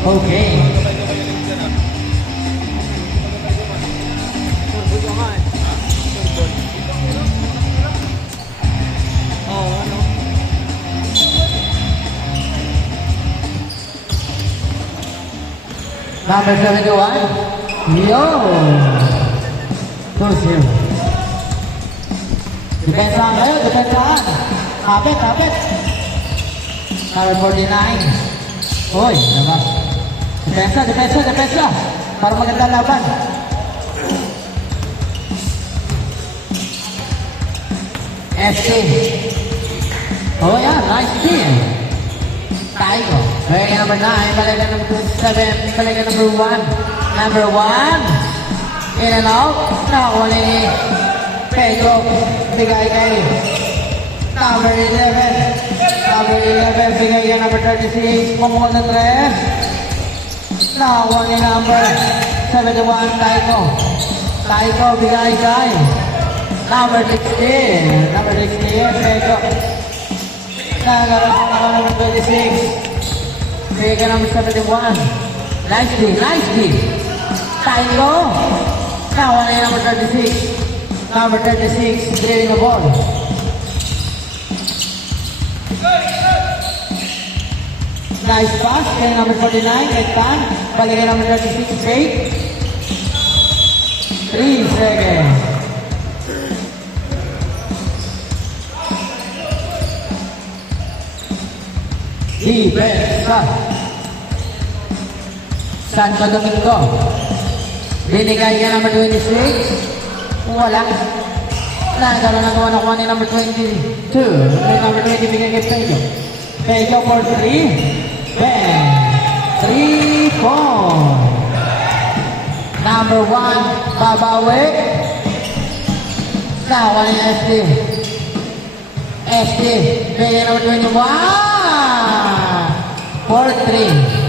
Okay. Number 71. Yo! 2-0. Depensahan kayo, depensahan. Kapit, kapit. Number 49. Hoy, labas. Depensa, depensa, depensa. Para maganda laban. ST. Oh yeah, nice team. Tayo. Very number 9, balikan number 7, balikan number 1. Number 1. In and out. Nakakuha ni Pedro. Bigay kay number 11. Number 11, bigay kay number 36. Pumukol na 3. Nakakuha ni number 71. Tayo. Tayo, bigay kay number 16. Number 16, Pedro. Nakakuha na number 26. Bigay ka number 71. Nicely, nicely. Tayo. Nakakuha na number 36. Number 36, driving the ball. Nice pass. Kaya number 49, Ektan. Balik kay number 36, Jake. 3 seconds. Defense. Santo Domingo. Binigay ka number 26. Wala. Nagkaroon ng kuha ni number 22. Number 20 bigay kay Pedro. Pedro for 3. Bang. 3 point. Number 1, babawi. Nakuha ni ST. ST. Bigay number 21. For 3.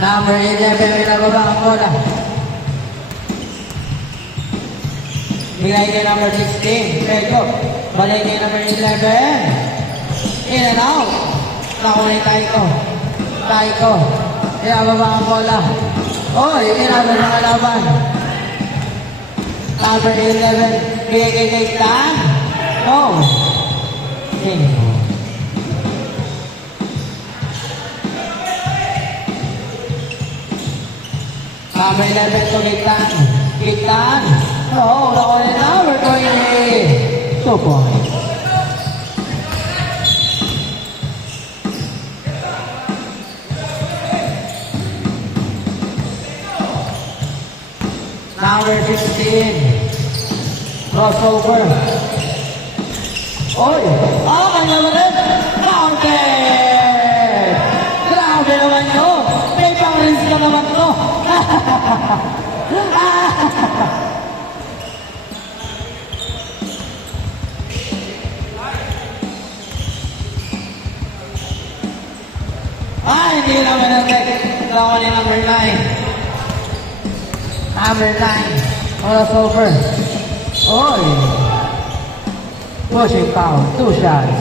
Number 11, pinababa ang bola. Bigay kay number 16, Pedro. Balik kay number 11. In and out. Nakuha ni Taiko. Taiko. Pinababa ang bola. Oy, pinababa ang laban. Number 11, bigay kay Tan. Oh. Okay. Number 11 to Gitan. Gitan. Oh, nakuha ni number 20. 2 points. Number 15. Crossover. Oy! Oh, kanya ba rin? Counted! Grabe naman yun! May pang-rinse ka naman to! Hindi naman na-take. Nakuha ni number 9. Number 9. Crossover. Oy! Pushing foul. 2 shots.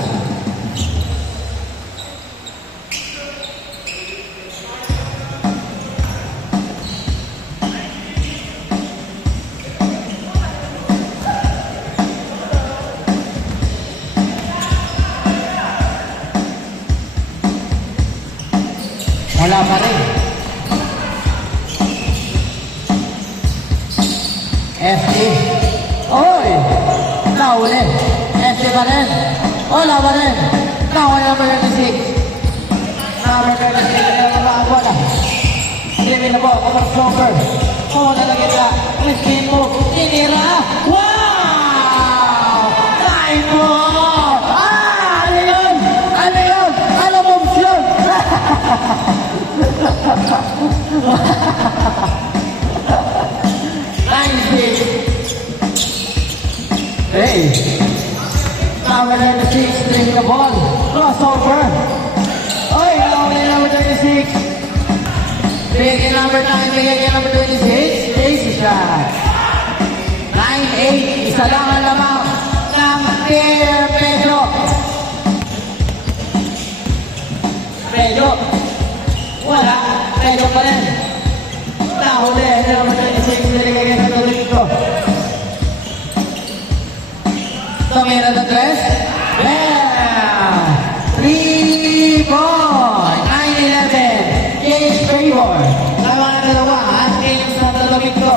Wala pa rin. FT. Oy! Nauli. FT pa rin. Wala pa rin. Nauli number 36. Number 36. Wala pa rin. Hindi na po. Kapag stronger. Oo na lang ito. Crispin mo. Tinira. Wow! Kain mo! Ano yun? Ano yun? Ano moves yun? Hey! Number 96, bring the ball. Crossover. Oy, nauli number 26. Bigay number 9, bigay number 26. Easy shot. 9-8. Isa lang ang lamang ng Pedro. pa rin. Nahuli, number 26, binigay sa Domingo. Tumira ng 3. Bam! 3-point! 9-11. Gage Favor. Tayo na dalawa. At game sa Domingo.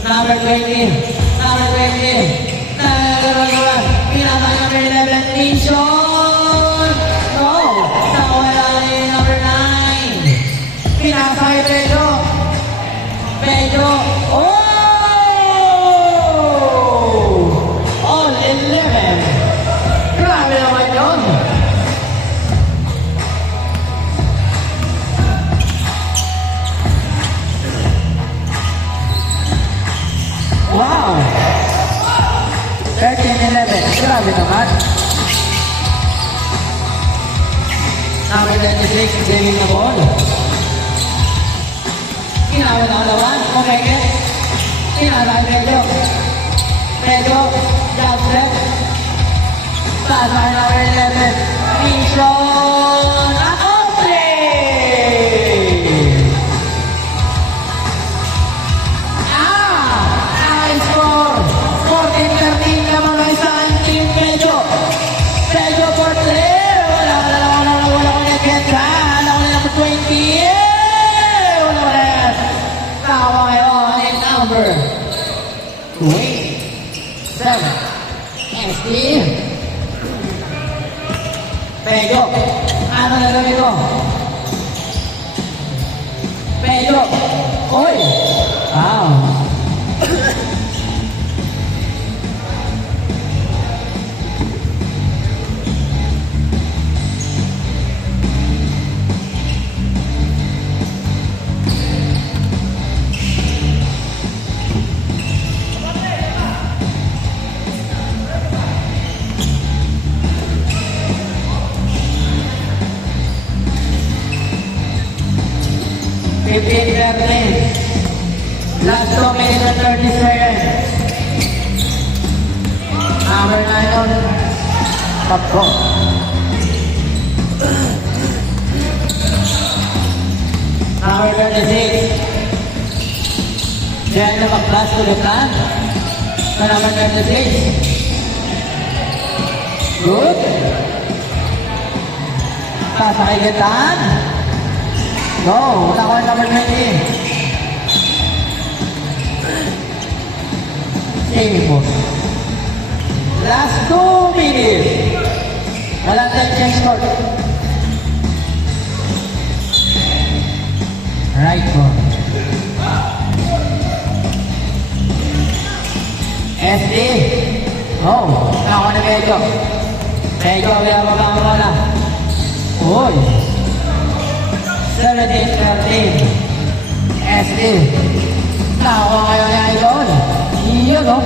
Number 20. Number 20. Nagagawa. Pinatay number 11. Nation. No. Nawala ni number 9. Pinasay Pedro. Pedro. Oh! All 11. Grabe naman yun. Wow! 13-11. Grabe naman. Number 26, giving the ball. Kinawin ang lawan. Okay, get. Kinalay Pedro. Pedro. Jab step. Pasay number 11. Mission accomplished! High score. 14-13 naman ang isang team Pedro. Pedro for 3. Wala ko na-get ka. Wala ko na 20. Wala ko na. Tawa ngayon in number 27. SD. Pedro. Ano na gawin mo? Pedro. Oy. Wow. Last 2 minutes and 30 seconds. Number 9 on Papco. Number 26. Diyan na mag-plus to the plan. So number 26. Good. Pasakay gataan. Go. Wala ko number 20. Last 2 minutes. Wala tayong change court. Right court. SD. Oh, ako na medyo. Medyo, kaya mabang wala. Uy. 17-13. SD. Ako ngayon ay idol. Iyon, no?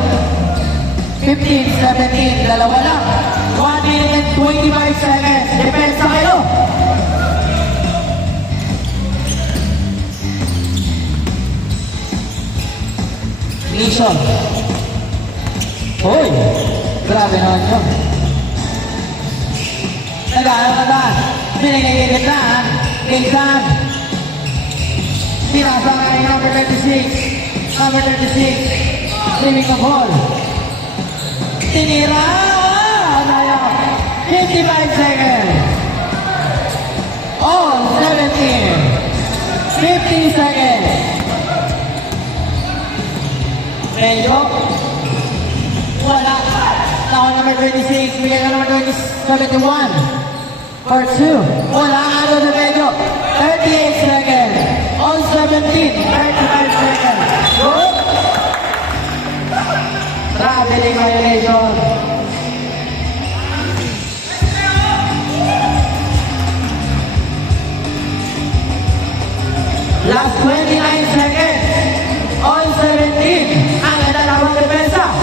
15-17, dalawa lang. 1 minute and 25 seconds. Depensa kayo. Mission. Hoy, grabe naman yun. Nag-aaral ka ba? Binigay-gigitaan. Exam. Pinasa ka ng number 26. Number 36. Leaving the ball. Tinira! Anaya! 55 seconds. All 17. 50 seconds. Medyo. Wala. Now number 26. Bigyan ka number 71. For 2. Wala nga doon sa medyo. 38 seconds. All 17. 35 seconds. Good. Traveling violation. Last 29 seconds. All 17. Ang dalawang depensa.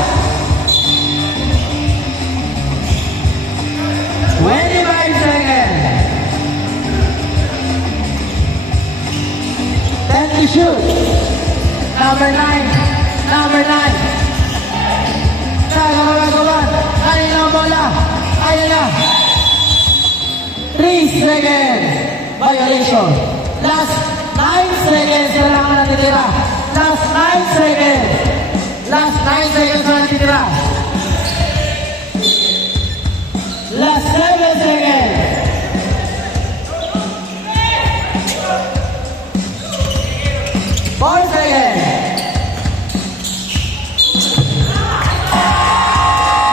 25 seconds. 10 to shoot. Number 9. Number 9. Nagagawa. Ayun ang bola. Ayun na. 3 seconds. Violation. Last 9 seconds na lang ang natitira. Last 9 seconds. Last 9 seconds na natitira. Last 7 seconds. 4 seconds.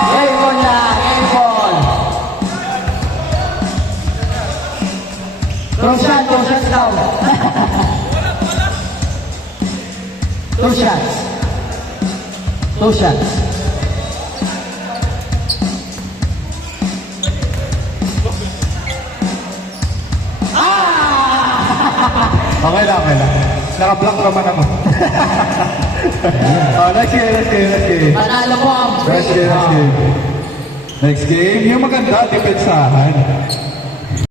Game ball na, game ball. Two shots daw. 2 shots. 2 shots. Okay lang, okay lang. Naka-block naman ako. Oh, next game. Panalo mo ang Next game. Next game, yung maganda, depensahan.